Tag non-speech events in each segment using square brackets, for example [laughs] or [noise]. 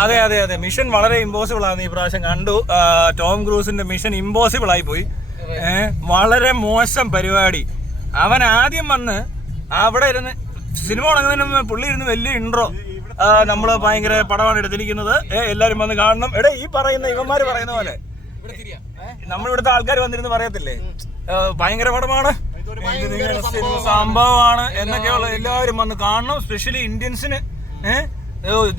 അതെ അതെ അതെ. മിഷൻ വളരെ ഇമ്പോസിബിൾ ആണ് ഈ പ്രാവശ്യം കണ്ടു. ടോം ക്രൂസിന്റെ മിഷൻ ഇമ്പോസിബിൾ ആയി പോയി. വളരെ മോശം പരിപാടി. അവൻ ആദ്യം വന്ന് അവിടെ ഇരുന്ന് സിനിമ തുടങ്ങുന്നതിന് മുമ്പ് പുള്ളി ഇരുന്ന് വലിയ ഇൻട്രോ നമ്മൾ ഭയങ്കര പടമാണ് എടുത്തിരിക്കുന്നത്. എല്ലാരും വന്ന് കാണണം. എടേ ഈ പറയുന്ന ഇവന്മാര് പറയുന്ന പോലെ. നമ്മളിവിടുത്തെ ആൾക്കാർ വന്നിരുന്ന് പറയത്തില്ലേ? ഭയങ്കര പടമാണ്. സംഭവമാണ്. എന്നൊക്കെയുള്ള എല്ലാവരും വന്ന് കാണണം. സ്പെഷ്യലി ഇന്ത്യൻസിന്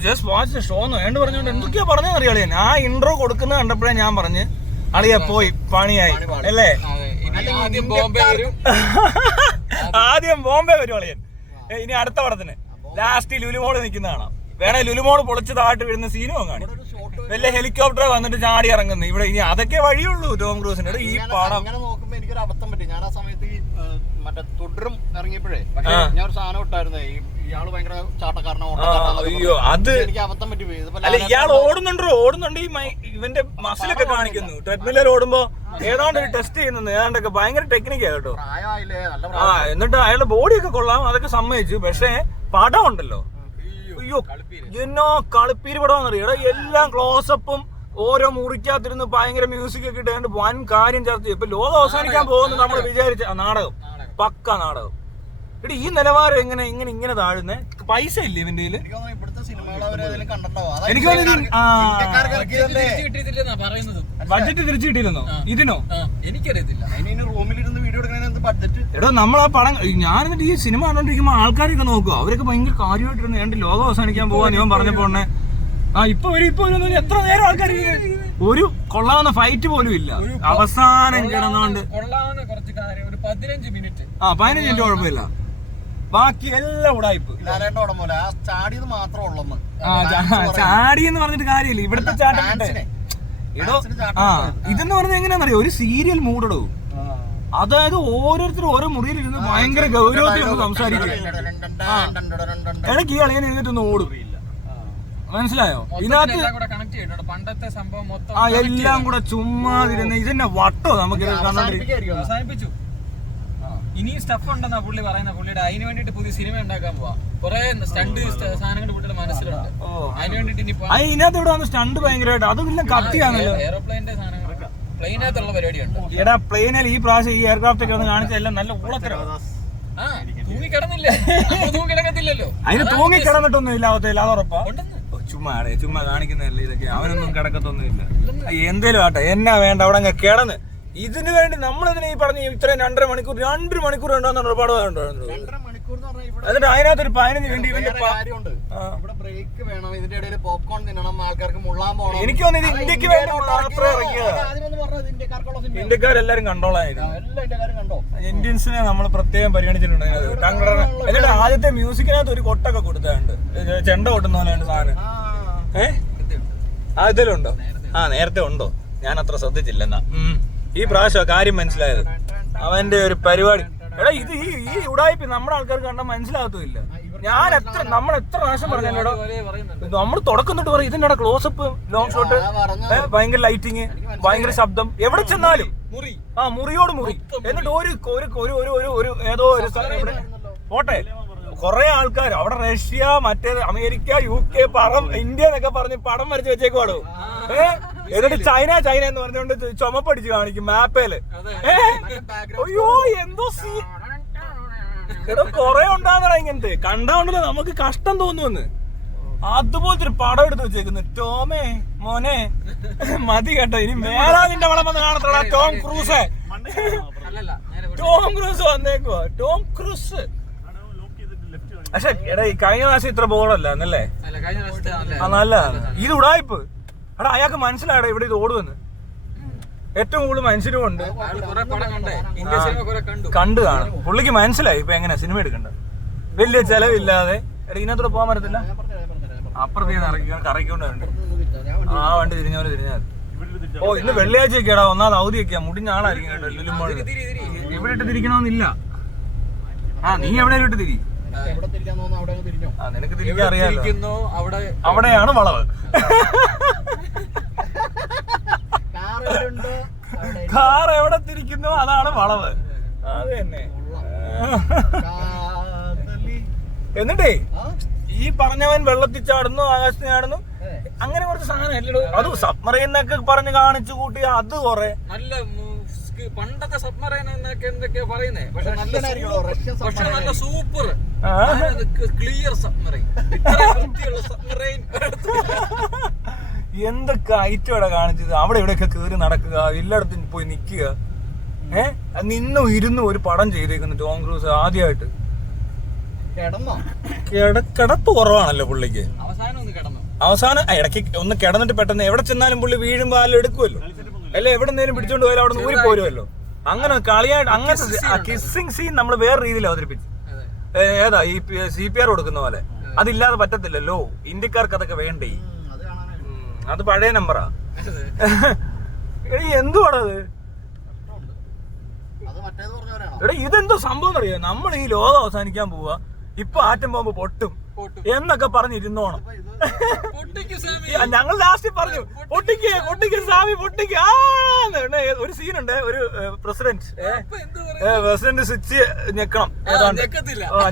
ജസ്റ്റ് വാച്ച് ഷോ എന്ന് വേണ്ട പറഞ്ഞുകൊണ്ട് എന്തൊക്കെയാ പറഞ്ഞത് അറിയാളിയൻ ആ ഇൻട്രോ കൊടുക്കുന്നത് കണ്ടപ്പോഴേ ഞാൻ പറഞ്ഞ് അളിയ പോയി പണിയായി അല്ലേ? ആദ്യം ബോംബെ വരും. [laughs] ആദ്യം ബോംബെ വരും അളിയൻ. ഇനി അടുത്ത പടത്തിന്. ലാസ്റ്റ് ലുലുമോൾ നിൽക്കുന്ന കാണാം. വേണേ ലുലുമോൾ പൊളിച്ച് താഴ്ത്ത് വീഴുന്ന സീനും കാണും വലിയ ഹെലികോപ്റ്റർ വന്നിട്ട് ചാടി ഇറങ്ങുന്നു. ഇവിടെ ഇനി അതൊക്കെ വഴിയുള്ളൂ ടോം ക്രൂസിന് എടാ, ഈ പടം അങ്ങനെ നോക്കുമ്പോ എനിക്കൊരു അബദ്ധം പറ്റി ഞാൻ ആ സമയത്ത് മറ്റേ തുടരും ഇറങ്ങിയപ്പോഴേ. ഞാൻ ഒരു സാധനം ഇട്ടായിരുന്നു. ഈ അയ്യോ, അത് അല്ല ഇയാൾ ഓടുന്നുണ്ടോ? ഓടുന്നുണ്ട് ഈ ഇവന്റെ മസിലൊക്കെ കാണിക്കുന്നു. ട്രെഡ്മില്ലർ ഓടുമ്പോ ഏതാണ്ട് ഒരു ടെസ്റ്റ് ചെയ്യുന്നു ഏതാണ്ടൊക്കെ ഭയങ്കര ടെക്നിക്കാ കേട്ടോ. ആ എന്നിട്ട് അയാളുടെ ബോഡിയൊക്കെ കൊള്ളാം. അതൊക്കെ സമ്മതിച്ചു. പക്ഷേ പടം ഉണ്ടല്ലോ അയ്യോ എന്നോ കളിപ്പീര് പടം അറിയാം എല്ലാം ക്ലോസപ്പും ഓരോ മുറിക്കകത്തിരുന്ന് ഭയങ്കര മ്യൂസിക് ഒക്കെ ഇട്ടുകൊണ്ട് വൻ കാര്യം ചർച്ച ചെയ്യും ഇപ്പൊ ലോകം അവസാനിക്കാൻ പോകുന്നു നമ്മൾ വിചാരിച്ച നാടകം. പക്ക നാടകം. എടി ഈ നിലവാരം എങ്ങനെ ഇങ്ങനെ ഇങ്ങനെ താഴുന്നേ? പൈസ ഇല്ലേ ഇവന്റെ കയ്യിൽ? എനിക്ക് ബഡ്ജറ്റ് തിരിച്ചു കിട്ടിയില്ലെന്നോ? ഇതിനോ? എനിക്കറിയത്തില്ല. റൂമിലിരുന്ന് വീഡിയോ എടുക്കുന്നതിന് ബഡ്ജറ്റ് എടോ നമ്മൾ ആ പടം ഞാൻ എന്നിട്ട് ഈ സിനിമ കണ്ടോണ്ടിരിക്കുമ്പോ ആൾക്കാരൊക്കെ നോക്കുക അവരൊക്കെ ഭയങ്കര കാര്യമായിട്ടിരുന്നു രണ്ട് ലോകം അവസാനിക്കാൻ പോവാൻ ഞാൻ പറഞ്ഞപ്പോ ആ ഇപ്പൊ ഒരു ഇപ്പൊ ഒരു എത്ര നേരം ആൾക്കാർ ഒരു കൊള്ളാവുന്ന ഫൈറ്റ് പോലും ഇല്ല. അവസാനം കിടന്നോണ്ട്. കൊള്ളാവുന്ന കുറച്ച് കാര്യം ഒരു പതിനഞ്ച് മിനിറ്റ് ആ പതിനഞ്ച് മിനിറ്റ് കുഴപ്പമില്ല. ബാക്കി എല്ലാം ലാലേട്ടൻ ഉടൻ പോലെ ആ ചാടിയത് മാത്രം ഉള്ളെന്ന് ആ ചാടി എന്ന് പറഞ്ഞിട്ട് കാര്യമില്ല ഇവിടുത്തെ ചാട്ടം. എടോ ആ ഇതെന്ന് പറഞ്ഞാൽ എങ്ങനെയാണെന്നറിയോ ഒരു സീരിയൽ മൂടടോ അതായത് ഓരോരുത്തരും ഓരോ മുറിയിലിരുന്ന് ഭയങ്കര ഗൗരവത്തിൽ ഒന്ന് സംസാരിക്കുക ഇടയ്ക്ക് ഈ അളിയൻ എഴുന്നേറ്റ് ഓടും മനസ്സിലായോ ഇതിനകത്ത് പണ്ടത്തെ സംഭവം മൊത്തം ആ എല്ലാം കൂടെ ചുമ്മാതിരുന്ന് ഇതെന്നെ വട്ടോ നമുക്ക് കണ്ടോണ്ടിരിക്കും അവസാനിപ്പിക്കുകയായിരിക്കും. അവസാനിപ്പിച്ചു ഇനി സ്റ്റഫ് ഉണ്ടെന്നാ പുള്ളി പറയുന്ന. പുള്ളിയുടെ അതിന് വേണ്ടിട്ട് പുതിയ സിനിമ ഉണ്ടാക്കാൻ പോവാ. കുറെ സ്റ്റണ്ട് സാധനങ്ങൾ പുള്ളിയുടെ മനസ്സിലുണ്ട്. അതിന് വേണ്ടിട്ട് ഇനി ഇതിനകത്ത് ഇവിടെ വന്ന് സ്റ്റണ്ട് ഭയങ്കരമായിട്ട്. കത്തിയാണല്ലോ. എയറോപ്ലെയിന്റെ സാധനങ്ങൾ. പ്ലെയിനകത്തുള്ള പരിപാടിയുണ്ട്. എടാ പ്ലെയിനിൽ ഈ പ്രാവശ്യം ഈ എയർക്രാഫ്റ്റ് ഒക്കെ കാണിച്ചെല്ലാം നല്ല ഊളത്തരം ആ തൂങ്ങി കിടന്നില്ലേ നമ്മൾ തൂങ്ങി കിടക്കത്തില്ലല്ലോ. അതിന് തൂങ്ങി കിടന്നിട്ടൊന്നും ഇല്ലാവത്തില്ല അത് ഉറപ്പാ ചുമ്മാ ചുമ്മാ കാണിക്കുന്നതല്ലേ ഇതൊക്കെ. അവനൊന്നും കിടക്കത്തൊന്നും ഇല്ല. എന്തേലും ആട്ടെ എന്നാ വേണ്ട അവിടെ അങ്ങ് കിടന്ന്. ഇതിനു വേണ്ടി നമ്മളിതിന് ഈ പറഞ്ഞ ഇത്രയും രണ്ടര മണിക്കൂർ രണ്ടര മണിക്കൂർ ഉണ്ടോന്ന് ഒരുപാട് എന്നിട്ട് അതിനകത്തൊരു പതിനഞ്ച് വേണ്ടി ബ്രേക്ക് വേണം. ഇതിന്റെ ഇടയിൽ പോപ്കോൺ തിന്നണം. ആൾക്കാർക്ക് മുള്ളാൻ പോകണം. എനിക്ക് തോന്നുന്നു ഇത് ഇന്ത്യയ്ക്ക് വേണ്ടി മാത്രമേ ഇറങ്ങിയത്. ഇന്ത്യക്കാരെല്ലാരും കണ്ടോളായിരുന്നു. ഇന്ത്യൻസിനെ നമ്മൾ പ്രത്യേകം പരിഗണിച്ചിട്ടുണ്ട്. എന്നിട്ട് ആദ്യത്തെ മ്യൂസിക്കിനകത്ത് ഒരു കൊട്ടൊക്കെ കൊടുത്തുണ്ട് ചെണ്ട കൊട്ടുന്ന പോലെയാണ് സാധനം. ഏഹ് ആദ്യത്തിലുണ്ടോ ആ നേരത്തെ ഉണ്ടോ? ഞാൻ അത്ര ശ്രദ്ധിച്ചില്ലെന്നാ. ഉം. ഈ പ്രാവശ്യം കാര്യം മനസ്സിലായത്. അവന്റെ ഒരു പരിപാടി. എടാ ഇത് ഈ ഈ ഉടായ്പ നമ്മുടെ ആൾക്കാർക്ക് കണ്ടാൽ മനസ്സിലാകത്തുമില്ല. ഞാൻ എത്ര നമ്മൾ എത്ര പ്രാവശ്യം പറഞ്ഞല്ലോ നമ്മൾ തുടക്കം തൊട്ട് പറയും ഇതിന്റെ ക്ലോസപ്പ് ലോങ് ഷോട്ട് ഭയങ്കര ലൈറ്റിങ് ഭയങ്കര ശബ്ദം. എവിടെ ചെന്നാലും. മുറി. ആ മുറിയോട് മുറി. എന്നിട്ട് ഒരു ഒരു ഒരു ഒരു ഒരു ഏതോ ഒരു പോട്ടെ. കുറെ ആൾക്കാർ അവിടെ റഷ്യ മറ്റേത് അമേരിക്ക യു കെ പടം ഇന്ത്യ എന്നൊക്കെ പറഞ്ഞ് പടം വരച്ച് വെച്ചേക്കുവാടോ. ഏ? എന്നിട്ട് ചൈന ചൈന എന്ന് പറഞ്ഞുകൊണ്ട് ചുമപ്പടിച്ച് കാണിക്കും മാപ്പേൽ അയ്യോ എന്തോ സീ എടോ കൊറേ ഉണ്ടാകുന്നടാ ഇങ്ങനത്തെ. കണ്ടാണ്ടല്ലോ നമുക്ക് കഷ്ടം തോന്നുമെന്ന്. അതുപോലത്തെ ഒരു പടം എടുത്ത് വെച്ചേക്കുന്നു. ടോമേ മോനെ. മതി കേട്ടോ ഇനി മേലാ നിന്റെ വളം വന്ന് കാണത്തടാ Tom Cruise. Tom Cruise വന്നേക്കുവാ. Tom Cruise. പക്ഷെ എടാ ഈ കഴിഞ്ഞ പ്രാവശ്യം ഇത്ര ബോളല്ല എന്നല്ലേ നല്ലതാണ്. ഇത് ഉടായിപ്പ് എടാ അയാൾക്ക് മനസ്സിലായടാ ഇവിടെ ഇത് ഓടുവെന്ന് ഏറ്റവും കൂടുതൽ മനുഷ്യരും ഉണ്ട്. കണ്ടു. കാണും. പുള്ളിക്ക് മനസ്സിലായി ഇപ്പൊ എങ്ങനെ സിനിമ എടുക്കണ്ട. വലിയ ചെലവില്ലാതെ. എടാ ഇതിനകത്തൂടെ പോകാൻ പറ്റത്തില്ല? അപ്പുറത്തേക്ക് കറക്കിക്കൊണ്ട് ആ വണ്ടി തിരിഞ്ഞ പോലെ തിരിഞ്ഞാൽ. ഓ ഇന്ന് വെള്ളിയാഴ്ചയൊക്കെയാടാ. ഒന്നാമത് അവധിയൊക്കെയാ. മുടിഞ്ഞ ആളായിരിക്കും കേട്ടോ ലുലുമ്പോൾ ഇവിടെ ഇട്ട് തിരിക്കണമെന്നില്ല. ആ നീ എവിടെ ഇട്ട് തിരി. അവിടെ തിരിഞ്ഞോ? നിനക്ക് അവിടെ അവിടെയാണ് വളവ്. കാർ എവിടെ തിരിക്കുന്നു? അതാണ് വളവ്. അത് തന്നെ. എന്നിട്ടേ ഈ പറഞ്ഞവൻ വെള്ളത്തിൽ ചാടുന്നു ആകാശത്തിൽ ചാടുന്നു. അങ്ങനെ കുറച്ച് സാധനം അല്ലല്ലോ അത് സബ്മറൈൻ എന്നൊക്കെ പറഞ്ഞ് കാണിച്ചു കൂട്ടി അത് കൊറേ. നല്ല പണ്ടത്തെ സബ്മറൈൻ എന്നൊക്കെ എന്തൊക്കെയാ പറയുന്നേ? പക്ഷെ നല്ല പക്ഷെ നല്ല സൂപ്പർ. Clear submarine. സബ്മറൈൻ എന്തൊക്കെ ഐറ്റം ഇവിടെ കാണിച്ചത്? അവിടെ ഇവിടെയൊക്കെ കയറി നടക്കുക എല്ലായിടത്തും പോയി നിൽക്കുക. ഏ? നിന്നും ഇരുന്നും ഒരു പടം ചെയ്തേക്കുന്നു ടോം ക്രൂസ് ആദ്യമായിട്ട്. കിടപ്പ് കുറവാണല്ലോ പുള്ളിക്ക്. അവസാനം ഒന്ന് കിടന്നു. അവസാനം ഇടയ്ക്ക് ഒന്ന് കിടന്നിട്ട് പെട്ടെന്ന് എവിടെ ചെന്നാലും പുള്ളി വീഴുമ്പോൾ ആലും എടുക്കുമല്ലോ. അല്ലെ? എവിടെ നിന്നേലും പിടിച്ചോണ്ട് പോയാലും അവിടെ ഊരി പോരുമല്ലോ. അങ്ങനെ കളിയായിട്ട് അങ്ങനത്തെ കിസ്സിങ് സീൻ നമ്മൾ വേറെ രീതിയിൽ അവതരിപ്പിച്ചു. ഏതാ? ഈ സി പി ആർ കൊടുക്കുന്ന പോലെ. അതില്ലാതെ പറ്റത്തില്ലല്ലോ. ഇന്ത്യക്കാർക്ക് അതൊക്കെ വേണ്ടേ? അത് പഴയ നമ്പറാ. [laughs] എന്തുവാടത് എടീ എന്തുവാണത് കഷ്ടമുണ്ട്. അത് മറ്റേത് പറഞ്ഞവരാണോ? എടാ ഇതെന്തോ സംഭവം അറിയാം നമ്മൾ ഈ ലോകം അവസാനിക്കാൻ പോവാ. ഇപ്പൊ ആറ്റം ബോംബ് പൊട്ടും പൊട്ടും. എന്നൊക്കെ പറഞ്ഞിരുന്നോണം. ഞങ്ങൾ ലാസ്റ്റ് പറഞ്ഞു പൊട്ടിക്ക് പൊട്ടിക്ക് സ്വാമി. പൊട്ടിക്ക് ഒരു സീനുണ്ട് ഒരു പ്രസിഡന്റ്? President switch ഞെക്കണം. ഏതാണ്ട്.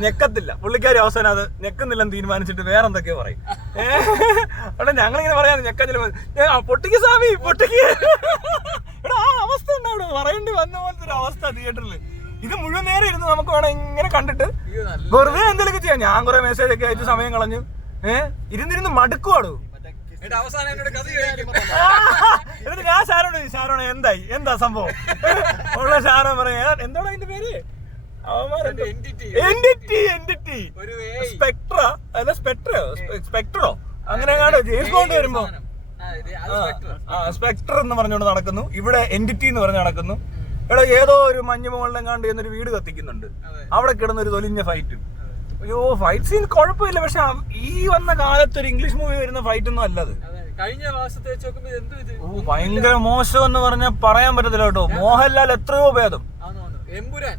ഞെക്കത്തില്ല. പുള്ളിക്കാരി അവസാനം അത് ഞെക്കുന്നില്ലെന്ന് തീരുമാനിച്ചിട്ട് വേറെ എന്തൊക്കെയോ പറയും അവിടെ ഞങ്ങൾ ഇങ്ങനെ പറയാൻ ഞെക്കത്തില്ല പൊട്ടിക്ക് സ്വാമി പൊട്ടിക്ക്. എടാ ആ അവസ്ഥ എന്താ പറയേണ്ടി വന്ന പോലത്തെ ഒരു അവസ്ഥ തിയേറ്ററിൽ ഇത് മുഴുവൻ നേരം ഇരുന്ന് നമുക്ക് വേണം ഇങ്ങനെ കണ്ടിട്ട് അയ്യോ, നല്ല വെറുതെ എന്തെങ്കിലും ചെയ്യാം. ഞാൻ കുറെ മെസ്സേജ് ഒക്കെ അയച്ച് സമയം കളഞ്ഞു. ഏഹ് ഇരുന്നിരുന്ന് മടുക്കുവാടോ? എന്നിട്ട് അവസാനം എന്നോട് കഥ ചോദിക്കും. [laughs] എന്നിട്ട് ഞാൻ ഷാരോട് ഷാരോണ എന്തായി? എന്താ സംഭവം? [laughs] ഉള്ള ഷാരോൺ പറയാ എന്താണ് അതിന്റെ പേര്. സ്പെക്ട്ര അല്ല സ്പെക്ട്രോ സ്പെക്ട്രോ അങ്ങനെ എങ്ങാണ്ട് ജെയിംസ് ബോണ്ട് വരുമ്പോ. ആ, ഇത് അത് spectre. ആ സ്പെക്ടർ എന്ന് പറഞ്ഞുകൊണ്ട് നടക്കുന്നു. ഇവിടെ എന്റിറ്റി എന്ന് പറഞ്ഞ് നടക്കുന്നു. ഇവിടെ ഏതോ ഒരു മഞ്ഞ് മുകളിലെങ്ങാണ്ട് എന്നൊരു വീട് കത്തിക്കുന്നുണ്ട്. അവിടെ കിടന്ന ഒരു തൊലിഞ്ഞ ഫൈറ്റ് അയ്യോ ഫൈറ്റ് സീൻ കുഴപ്പമില്ല. പക്ഷെ ഈ വന്ന കാലത്ത് ഒരു ഇംഗ്ലീഷ് മൂവി വരുന്ന ഫൈറ്റ് ഒന്നും അല്ലത്. കഴിഞ്ഞ ഭയങ്കര മോശം എന്ന് പറഞ്ഞാൽ പറയാൻ പറ്റത്തില്ല കേട്ടോ. മോഹൻലാൽ എത്രയോ ഭേദം. എമ്പുരാൻ.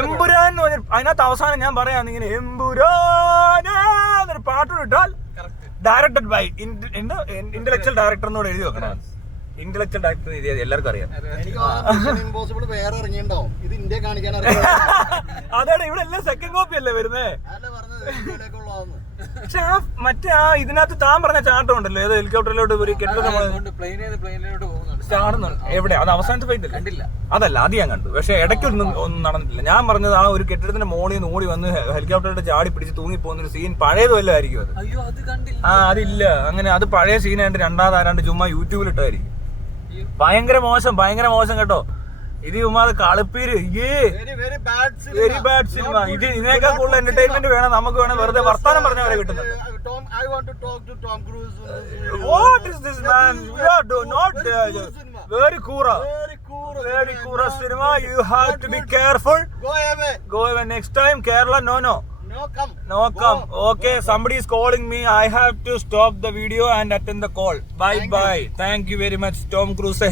എമ്പുരാൻ എന്ന് പറഞ്ഞ അതിനകത്ത് അവസാനം ഞാൻ പറയാം ഇങ്ങനെ എമ്പുരാൻ എന്നൊരു പാട്ട് ഇട്ടാൽ ഡയറക്ടഡ് ബൈ ഇന്റലക്ച്വൽ ഡയറക്ടർ എന്നോട് എഴുതി വെക്കണം. ഇന്റലക്ച്വൽ ഡയറക്ടർ രീതി എല്ലാവർക്കും അറിയാം. ഇമ്പോസിബിൾ വേറെ ഇറങ്ങിയിട്ടുണ്ടാവും. ഇത് ഇന്ത്യ കാണിക്കാൻ [laughs] അതാണ് ഇവിടെ എല്ലാം സെക്കൻഡ് കോപ്പി അല്ലേ വരുന്നേ? പക്ഷെ ആ മറ്റേ ആ ഇതിനകത്ത് താൻ പറഞ്ഞ ചാട്ടം ഉണ്ടല്ലോ. ഏത് ഹെലികോപ്റ്ററിലോട്ട് ഒരു കെട്ടിടം ചാടുന്നുണ്ട് എവിടെ? അത് അവസാനത്തെ പോയിട്ട് കണ്ടില്ല. അതല്ല അത് ഞാൻ കണ്ടു. പക്ഷെ ഇടയ്ക്ക് ഒന്നും ഒന്നും നടന്നിട്ടില്ല. ഞാൻ പറഞ്ഞത് ആ ഒരു കെട്ടിടത്തിന്റെ മോളിൽ നിന്ന് ഓടി വന്ന് ഹെലികോപ്റ്ററിന്റെ ചാടി പിടിച്ച് തൂങ്ങി പോകുന്ന ഒരു സീൻ പഴയത് വല്ലതും ആയിരിക്കും അത്. ആ അതില്ല. അങ്ങനെ അത് പഴയ സീനായിട്ട് രണ്ടാമതാരാണ്ട് ചുമ്മാ അയ്യോ. ഭയങ്കര മോശം ഭയങ്കര മോശം കേട്ടോ. ഇത് ചുമ്മാ കളിപ്പീര്. വെരി ബാഡ് സിനിമ ഇത് ഇതിനേക്കാൾ കൂടുതൽ എന്റർടൈൻമെന്റ് വേണം നമുക്ക് വേണം വെറുതെ വർത്താനം പറഞ്ഞവരെ കിട്ടുന്നത് വെരി കൂറ വെരി കൂറ cinema you have to be careful go next time Kerala no no no come. No come. Okay, somebody is calling me. I have to stop the video and attend the call. Bye bye. Thank you very much, Tom Cruise.